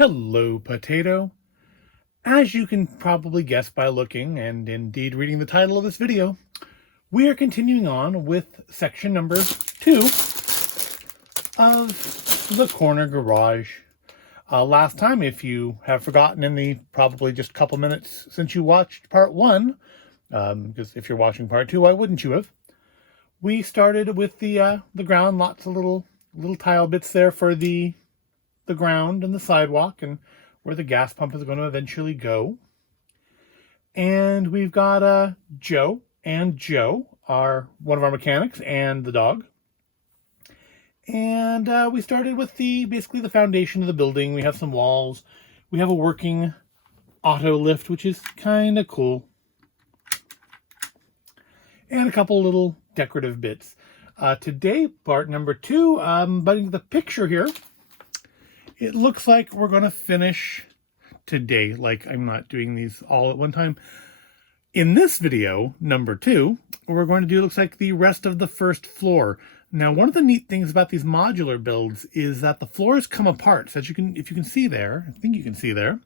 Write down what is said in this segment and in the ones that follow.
Hello, potato. As you can probably guess by looking and indeed reading the title of this video, we are continuing on with section number 2 of the corner garage. Last time, if you have forgotten in the probably just a couple minutes since you watched part 1, because if you're watching part 2, why wouldn't you have? We started with the ground, lots of little tile bits there for the ground and the sidewalk and where the gas pump is going to eventually go. And we've got Joe and Joe, one of our mechanics, and the dog. And we started with basically the foundation of the building. We have some walls. We have a working auto lift, which is kind of cool. And a couple little decorative bits. Today, part number 2, but the picture here, it looks like we're going to finish today. Like, I'm not doing these all at one time. In this video, number 2, we're going to do, looks like, the rest of the first floor. Now, one of the neat things about these modular builds is that the floors come apart. So if you can see there, I think you can see there,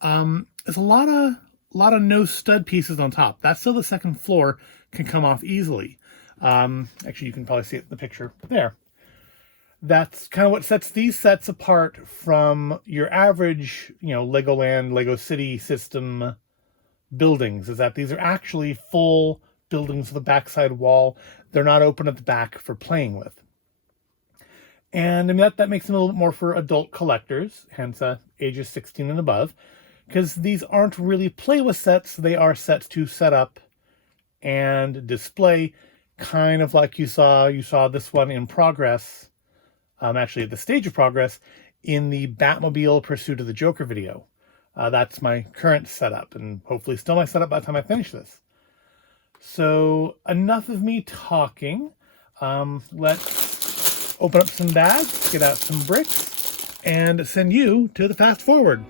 there's a lot of no stud pieces on top. That's so the second floor can come off easily. Actually, you can probably see it in the picture there. That's kind of what sets these sets apart from your average, Legoland, Lego City system buildings, is that these are actually full buildings with a backside wall. They're not open at the back for playing with. And I mean, that makes them a little bit more for adult collectors, hence ages 16 and above, because these aren't really play with sets. They are sets to set up and display, kind of like you saw this one in progress. Actually, at the stage of progress in the Batmobile Pursuit of the Joker video. That's my current setup, and hopefully still my setup by the time I finish this. So enough of me talking. Let's open up some bags, get out some bricks, and send you to the fast forward.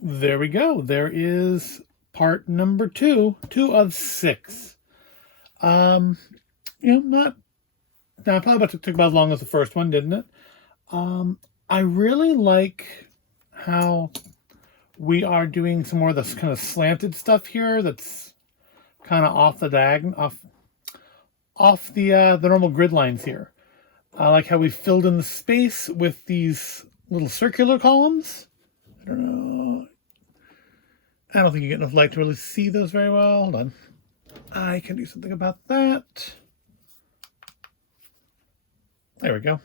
There we go. There is part number two of 6. Not now. Probably took about as long as the first one, didn't it? I really like how we are doing some more of this kind of slanted stuff here. That's kind of off the off the normal grid lines here. I like how we filled in the space with these little circular columns. I don't know. I don't think you get enough light to really see those very well. Hold on. I can do something about that. There we go. Of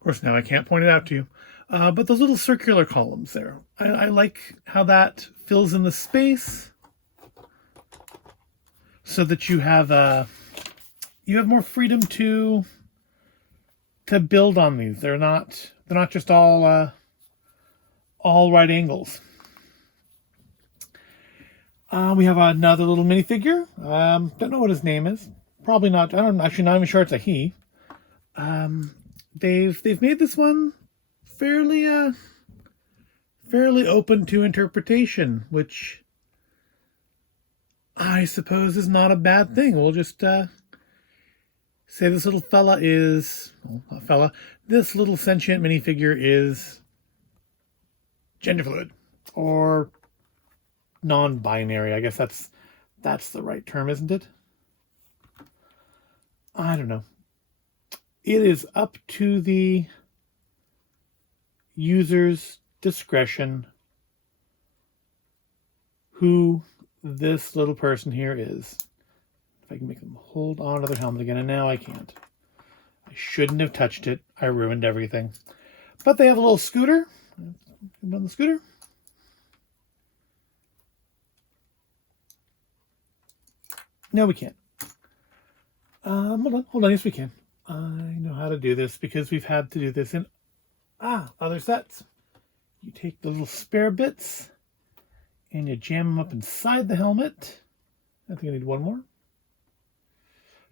course, now I can't point it out to you. But those little circular columns there, I like how that fills in the space. so that you have more freedom to build on these. They're not just all right angles. We have another little minifigure. Don't know what his name is. Probably not. I'm actually not even sure it's a he. They've made this one fairly open to interpretation, which I suppose is not a bad thing. We'll just say this little fella is, well, not fella, this little sentient minifigure is gender fluid or non-binary. I guess that's the right term, isn't it? I don't know. It is up to the user's discretion who this little person here is. If I can make them hold on to their helmet again, and now I can't. I shouldn't have touched it. I ruined everything. But they have a little scooter. On the scooter. No, we can't. Hold on. Yes, we can. I know how to do this because we've had to do this in other sets. You take the little spare bits and you jam them up inside the helmet. I think I need one more.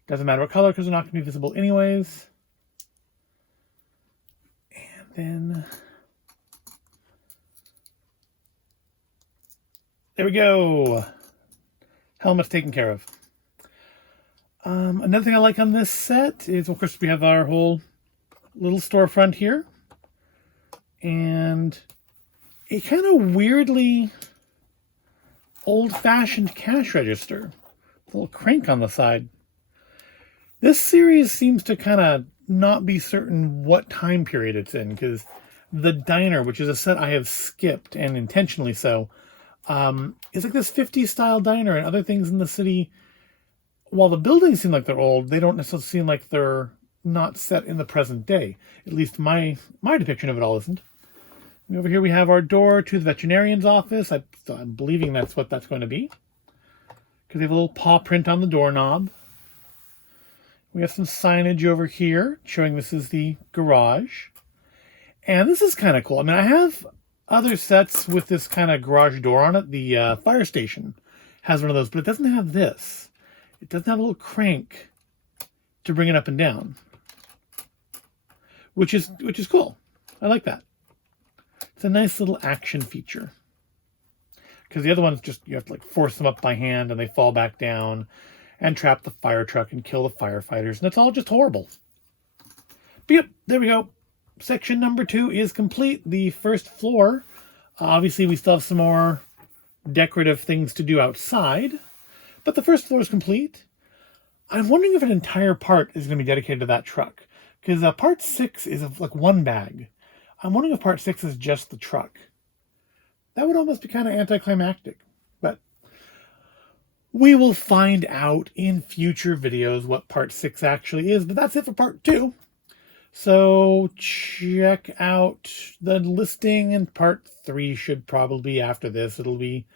Doesn't matter what color because they're not going to be visible anyways. And then there we go. Helmet's taken care of. Another thing I like on this set is, of course, we have our whole little storefront here. And a kind of weirdly old-fashioned cash register. A little crank on the side. This series seems to kind of not be certain what time period it's in, because the diner, which is a set I have skipped, and intentionally so, is like this 50s style diner, and other things in the city, while the buildings seem like they're old, they don't necessarily seem like they're not set in the present day. At least my depiction of it all isn't. Over here we have our door to the veterinarian's office. I'm believing that's what that's going to be, because they have a little paw print on the doorknob. We have some signage over here showing this is the garage. And this is kind of cool. I mean, I have other sets with this kind of garage door on it. The fire station has one of those, but it doesn't have this. It doesn't have a little crank to bring it up and down, which is cool. I like that. It's a nice little action feature. Because the other ones just, you have to like force them up by hand and they fall back down and trap the fire truck and kill the firefighters. And it's all just horrible. But yep, there we go. Section number 2 is complete. The first floor. Obviously, we still have some more decorative things to do outside. But the first floor is complete. I'm wondering if an entire part is going to be dedicated to that truck. Because part 6 is like one bag. I'm wondering if part 6 is just the truck. That would almost be kind of anticlimactic. But we will find out in future videos what part 6 actually is. But that's it for part 2. So check out the listing, and part 3 should probably be after this. It'll be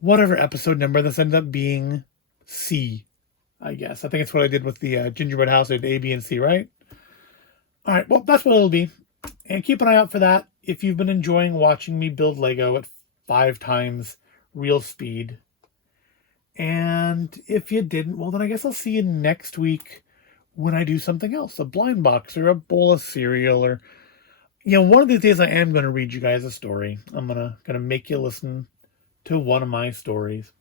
whatever episode number this ended up being, C, I guess. I think it's what I did with the gingerbread house. I did A, B, and C, right? All right, well, that's what it'll be. And keep an eye out for that if you've been enjoying watching me build Lego at 5 times real speed. And if you didn't, well, then I guess I'll see you next week when I do something else. A blind box or a bowl of cereal, or, you know, one of these days I am going to read you guys a story. I'm gonna make you listen to one of my stories.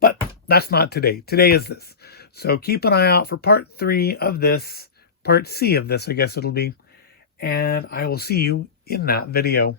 But that's not today. Today is this. So keep an eye out for part 3 of this, part C of this, I guess it'll be. And I will see you in that video.